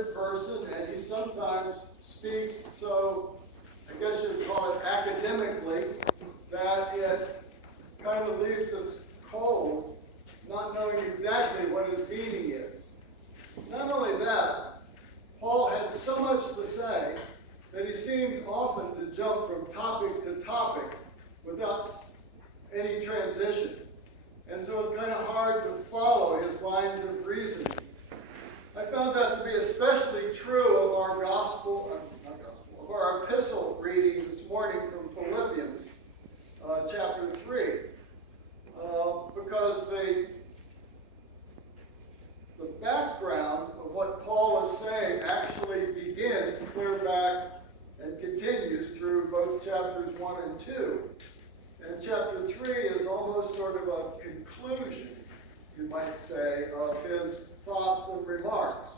learned person, and he sometimes speaks so, I guess you'd call it academically, that it kind of leaves us cold, not knowing exactly what his meaning is. Not only that, Paul had so much to say that he seemed often to jump from topic to topic without any transition. And so it's kind of hard to follow his lines of reasoning. I found that to be especially true of our of our epistle reading this morning from Philippians, chapter 3. Because the background of what Paul is saying actually begins clear back and continues through both chapters 1 and 2. And chapter 3 is almost sort of a conclusion, you might say, of his thoughts and remarks.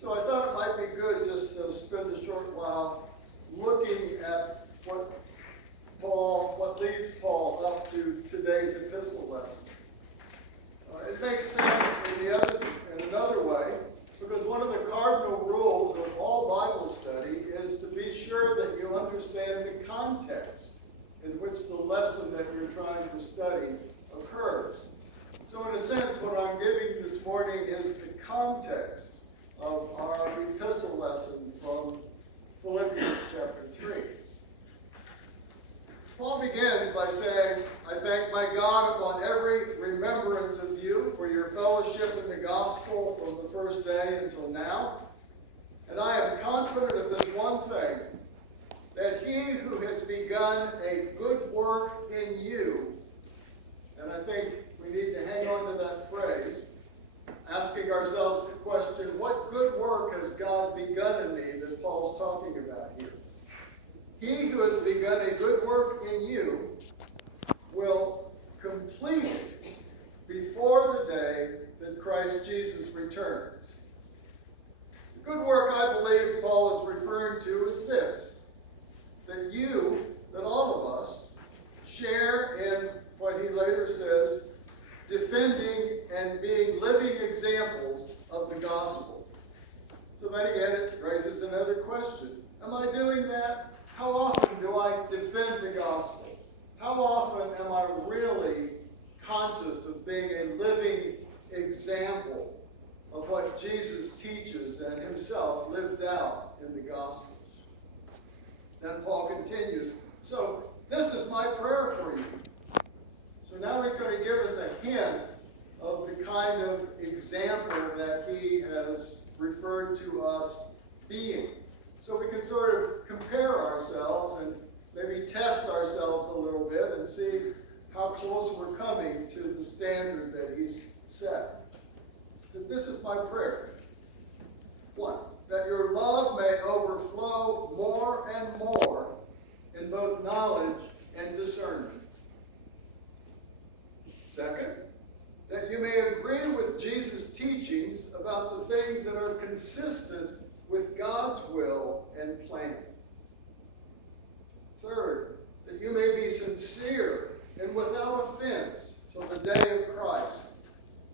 So I thought it might be good just to spend a short while looking at what leads Paul up to today's epistle lesson. It makes sense in another way, because one of the cardinal rules of all Bible study is to be sure that you understand the context in which the lesson that you're trying to study occurs. So in a sense, what I'm giving this morning is the context of our epistle lesson from Philippians chapter 3. Paul begins by saying, I thank my God upon every remembrance of you for your fellowship in the gospel from the first day until now. And I am confident of this one thing, that he who has begun a good work in you, and I think we need to hang on to that phrase, asking ourselves the question, what good work has God begun in me that Paul's talking about here? He who has begun a good work in you will complete it before the day that Christ Jesus returns. The good work I believe Paul is referring to is this, that all of us, share in what he later says, defending and being living examples of the gospel. So then again, it raises another question. Am I doing that? How often do I defend the gospel? How often am I really conscious of being a living example of what Jesus teaches and himself lived out in the Gospels? Then Paul continues, so this is my prayer for you. So now he's going to give us a hint of the kind of example that he has referred to us being. So we can sort of compare ourselves and maybe test ourselves a little bit and see how close we're coming to the standard that he's set. That this is my prayer. 1, that your love may overflow more and more in both knowledge and discernment. 2nd, that you may agree with Jesus' teachings about the things that are consistent with God's will and plan. 3rd, that you may be sincere and without offense till the day of Christ,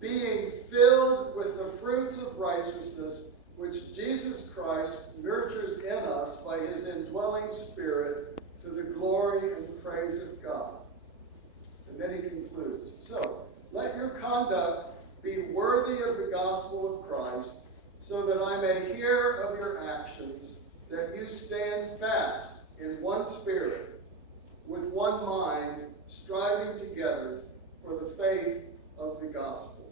being filled with the fruits of righteousness which Jesus Christ nurtures in us by his indwelling Spirit to the glory and praise of God. And then he concludes, so let your conduct be worthy of the gospel of Christ, so that I may hear of your actions, that you stand fast in one spirit, with one mind, striving together for the faith of the gospel.